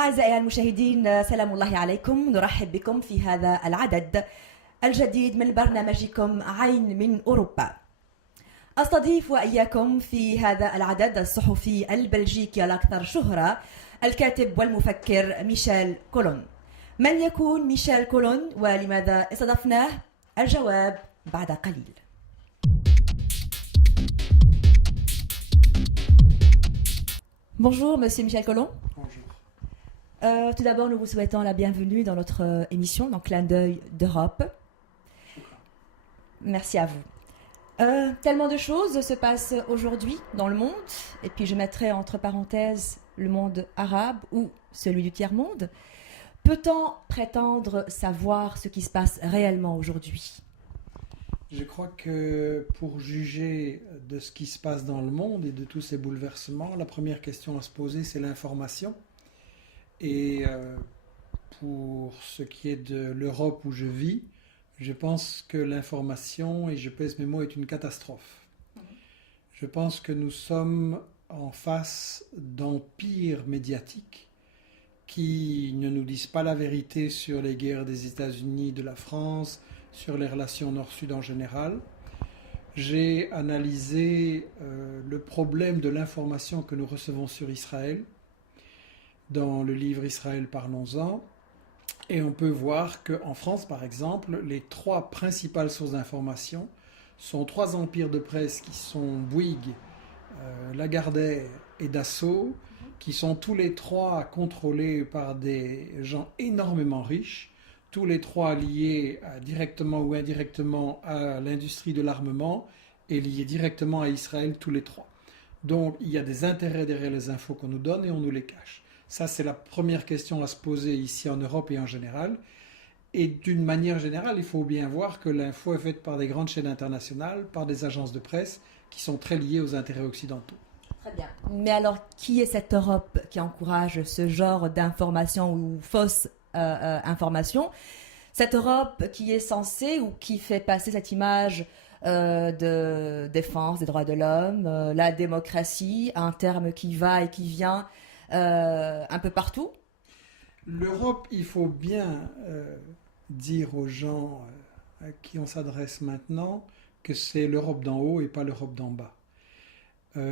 أعزائي المشاهدين، سلام الله عليكم. نرحب بكم في هذا العدد الجديد من برنامجكم عين من أوروبا. أستضيف وإياكم في هذا العدد الصحفي البلجيكي الأكثر شهرة، الكاتب والمفكر ميشيل كولون. من يكون ميشيل كولون ولماذا استضفناه؟ الجواب بعد قليل. Bonjour, Monsieur Michel Collomb. Bonjour. Tout d'abord, nous vous souhaitons la bienvenue dans notre émission, dans Clin d'œil d'Europe. Merci à vous. Tellement de choses se passent aujourd'hui dans le monde, et puis je mettrai entre parenthèses le monde arabe ou celui du tiers-monde. Peut-on prétendre savoir ce qui se passe réellement aujourd'hui ? Je crois que pour juger de ce qui se passe dans le monde et de tous ces bouleversements, la première question à se poser, c'est l'information. Et pour ce qui est de l'Europe où je vis, je pense que l'information, et je pèse mes mots, est une catastrophe. Je pense que nous sommes en face d'empires médiatiques qui ne nous disent pas la vérité sur les guerres des États-Unis, de la France, sur les relations Nord-Sud en général. J'ai analysé le problème de l'information que nous recevons sur Israël dans le livre Israël, parlons-en. Et on peut voir qu'en France, par exemple, les trois principales sources d'information sont trois empires de presse qui sont Bouygues, Lagardère et Dassault, qui sont tous les trois contrôlés par des gens énormément riches, tous les trois liés directement ou indirectement à l'industrie de l'armement et liés directement à Israël, tous les trois. Donc il y a des intérêts derrière les infos qu'on nous donne et on nous les cache. Ça, c'est la première question à se poser ici en Europe et en général. Et d'une manière générale, il faut bien voir que l'info est faite par des grandes chaînes internationales, par des agences de presse qui sont très liées aux intérêts occidentaux. Très bien. Mais alors, qui est cette Europe qui encourage ce genre d'informations ou fausses informations? Cette Europe qui est censée ou qui fait passer cette image de défense des droits de l'homme, la démocratie, un terme qui va et qui vient un peu partout? L'Europe, il faut bien dire aux gens à qui on s'adresse maintenant que c'est l'Europe d'en haut et pas l'Europe d'en bas.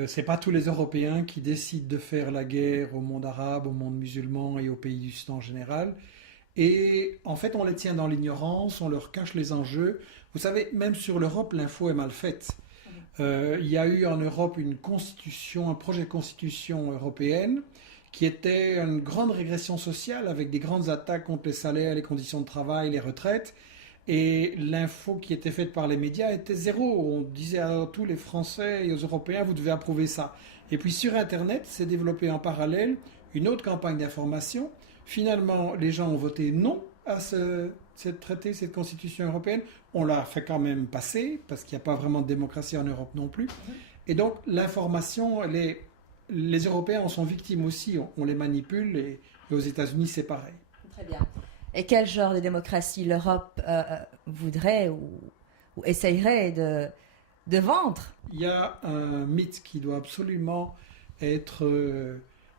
C'est pas tous les Européens qui décident de faire la guerre au monde arabe, au monde musulman et aux pays du Sud en général. Et en fait, on les tient dans l'ignorance, on leur cache les enjeux. Vous savez, même sur l'Europe, l'info est mal faite. Il y a eu en Europe une constitution, un projet de constitution européenne qui était une grande régression sociale avec des grandes attaques contre les salaires, les conditions de travail, les retraites. Et l'info qui était faite par les médias était zéro. On disait à tous les Français et aux Européens, vous devez approuver ça. Et puis sur Internet, s'est développée en parallèle une autre campagne d'information. Finalement, les gens ont voté non à ce traité, cette constitution européenne. On l'a fait quand même passer, parce qu'il n'y a pas vraiment de démocratie en Europe non plus. Et donc l'information, les Européens en sont victimes aussi. On les manipule et aux États-Unis, c'est pareil. Très bien. Et quel genre de démocratie l'Europe voudrait ou essayerait de vendre? Il y a un mythe qui doit absolument être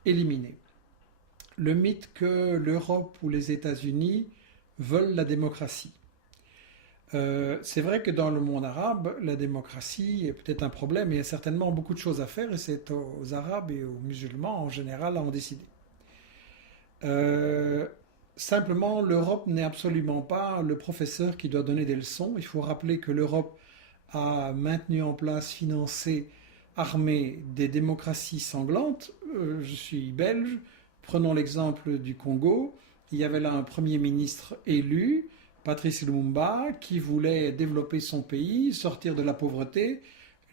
éliminé. Le mythe que l'Europe ou les États-Unis veulent la démocratie. C'est vrai que dans le monde arabe, la démocratie est peut-être un problème et il y a certainement beaucoup de choses à faire et c'est aux Arabes et aux musulmans en général à en décider. Simplement, l'Europe n'est absolument pas le professeur qui doit donner des leçons. Il faut rappeler que l'Europe a maintenu en place, financé, armé des démocraties sanglantes. Je suis belge. Prenons l'exemple du Congo. Il y avait là un premier ministre élu, Patrice Lumumba, qui voulait développer son pays, sortir de la pauvreté.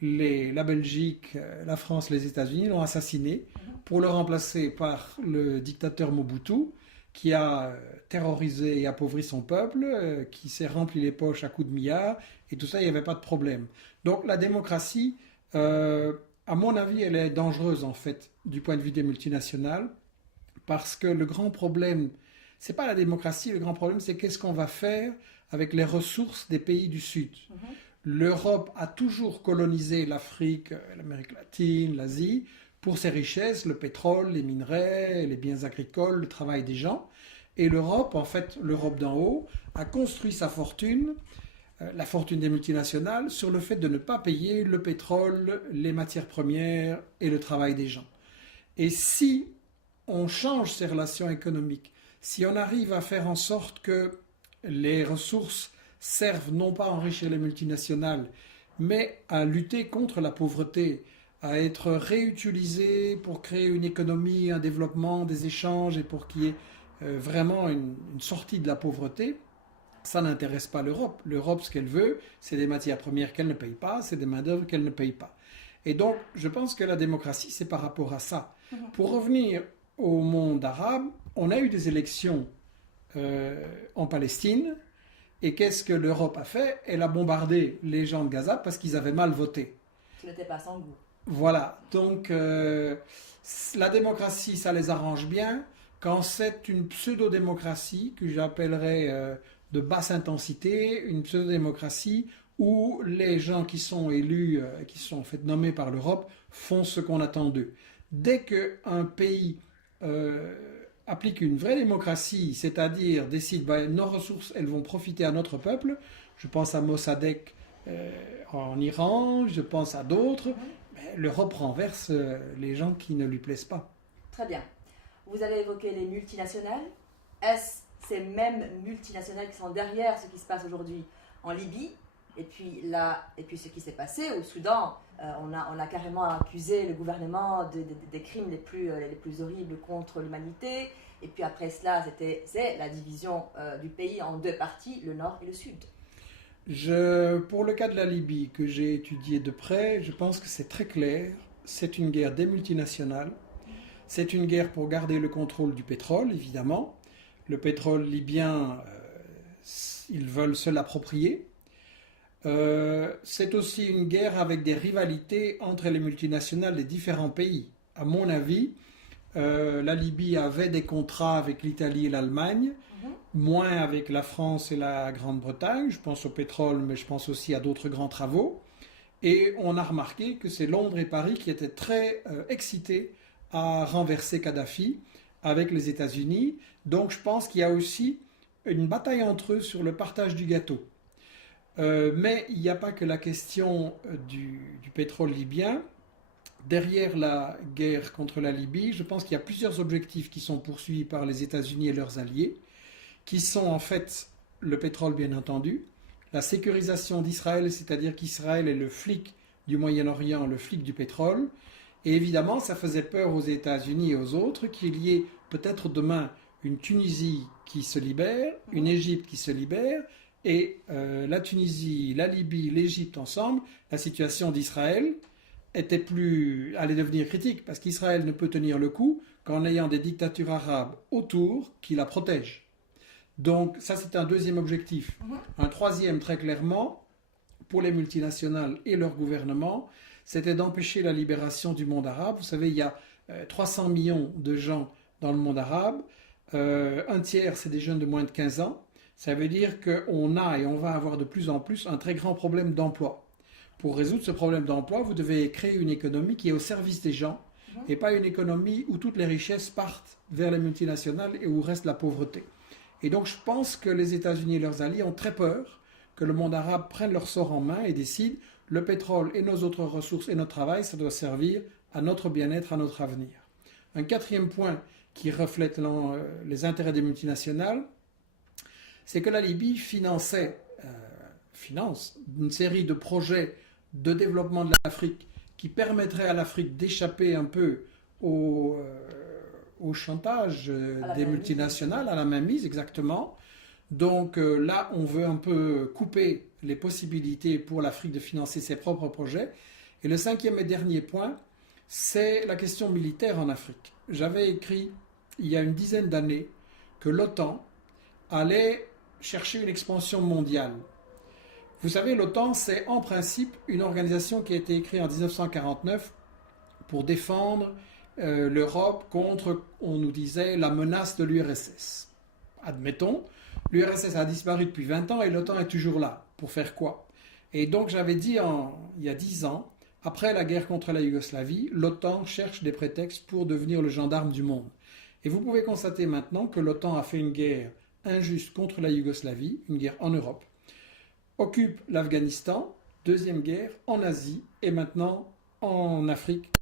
La Belgique, la France, les États-Unis l'ont assassiné pour le remplacer par le dictateur Mobutu, qui a terrorisé et appauvri son peuple, qui s'est rempli les poches à coups de milliards, et tout ça, il n'y avait pas de problème. Donc la démocratie, à mon avis, elle est dangereuse en fait, du point de vue des multinationales, parce que le grand problème, c'est pas la démocratie, le grand problème, c'est qu'est-ce qu'on va faire avec les ressources des pays du Sud. L'Europe a toujours colonisé l'Afrique, l'Amérique latine, l'Asie, pour ses richesses, le pétrole, les minerais, les biens agricoles, le travail des gens. Et l'Europe, en fait, l'Europe d'en haut, a construit sa fortune, la fortune des multinationales, sur le fait de ne pas payer le pétrole, les matières premières et le travail des gens. Et si on change ces relations économiques, si on arrive à faire en sorte que les ressources servent non pas à enrichir les multinationales, mais à lutter contre la pauvreté, à être réutilisées pour créer une économie, un développement, des échanges et pour qu'il y ait vraiment une sortie de la pauvreté, ça n'intéresse pas l'Europe. L'Europe, ce qu'elle veut, c'est des matières premières qu'elle ne paye pas, c'est des main-d'œuvre qu'elle ne paye pas. Et donc, je pense que la démocratie, c'est par rapport à ça. Pour revenir au monde arabe, on a eu des élections en Palestine, et qu'est-ce que l'Europe a fait? Elle a bombardé les gens de Gaza parce qu'ils avaient mal voté. Ce n'était pas sans goût. Voilà, donc la démocratie, ça les arrange bien. Quand c'est une pseudo-démocratie, que j'appellerais de basse intensité, une pseudo-démocratie où les gens qui sont élus, qui sont en fait nommés par l'Europe, font ce qu'on attend d'eux. Dès qu'un pays applique une vraie démocratie, c'est-à-dire décide nos ressources, elles vont profiter à notre peuple, je pense à Mossadegh en Iran, je pense à d'autres, l'Europe renverse les gens qui ne lui plaisent pas. Très bien. Vous avez évoqué les multinationales. Est-ce ces mêmes multinationales qui sont derrière ce qui se passe aujourd'hui en Libye et puis ce qui s'est passé au Soudan? On a carrément accusé le gouvernement des crimes les plus horribles contre l'humanité. Et puis après cela, c'est la division du pays en deux parties, le nord et le sud. Pour le cas de la Libye, que j'ai étudié de près, je pense que c'est très clair. C'est une guerre des multinationales. C'est une guerre pour garder le contrôle du pétrole, évidemment. Le pétrole libyen, ils veulent se l'approprier. C'est aussi une guerre avec des rivalités entre les multinationales des différents pays. À mon avis, la Libye avait des contrats avec l'Italie et l'Allemagne, moins avec la France et la Grande-Bretagne. Je pense au pétrole, mais je pense aussi à d'autres grands travaux. Et on a remarqué que c'est Londres et Paris qui étaient très excités à renverser Kadhafi avec les États-Unis. Donc je pense qu'il y a aussi une bataille entre eux sur le partage du gâteau. Mais il n'y a pas que la question du pétrole libyen. Derrière la guerre contre la Libye, je pense qu'il y a plusieurs objectifs qui sont poursuivis par les États-Unis et leurs alliés, qui sont en fait le pétrole bien entendu, la sécurisation d'Israël, c'est-à-dire qu'Israël est le flic du Moyen-Orient, le flic du pétrole. Et évidemment, ça faisait peur aux États-Unis et aux autres qu'il y ait peut-être demain une Tunisie qui se libère, une Égypte qui se libère, et la Tunisie, la Libye, l'Égypte ensemble, la situation d'Israël allait devenir critique, parce qu'Israël ne peut tenir le coup qu'en ayant des dictatures arabes autour qui la protègent. Donc ça, c'est un deuxième objectif. Un troisième, très clairement, pour les multinationales et leur gouvernement, c'était d'empêcher la libération du monde arabe. Vous savez, il y a 300 millions de gens dans le monde arabe. Un tiers, c'est des jeunes de moins de 15 ans. Ça veut dire qu'on a et on va avoir de plus en plus un très grand problème d'emploi. Pour résoudre ce problème d'emploi, vous devez créer une économie qui est au service des gens et pas une économie où toutes les richesses partent vers les multinationales et où reste la pauvreté. Et donc je pense que les États-Unis et leurs alliés ont très peur que le monde arabe prenne leur sort en main et décide le pétrole et nos autres ressources et notre travail, ça doit servir à notre bien-être, à notre avenir. Un quatrième point qui reflète les intérêts des multinationales, c'est que la Libye finance une série de projets de développement de l'Afrique qui permettraient à l'Afrique d'échapper un peu au chantage des multinationales, à la mainmise exactement. Donc là, on veut un peu couper les possibilités pour l'Afrique de financer ses propres projets. Et le cinquième et dernier point, c'est la question militaire en Afrique. J'avais écrit il y a une dizaine d'années que l'OTAN allait chercher une expansion mondiale. Vous savez, l'OTAN, c'est en principe une organisation qui a été créée en 1949 pour défendre l'Europe contre, on nous disait, la menace de l'URSS. Admettons, l'URSS a disparu depuis 20 ans et l'OTAN est toujours là. Pour faire quoi? Et donc j'avais dit il y a 10 ans, Après la guerre contre la Yougoslavie, l'OTAN cherche des prétextes pour devenir le gendarme du monde. Et vous pouvez constater maintenant que l'OTAN a fait une guerre injuste contre la Yougoslavie, une guerre en Europe, occupe l'Afghanistan, deuxième guerre en Asie et maintenant en Afrique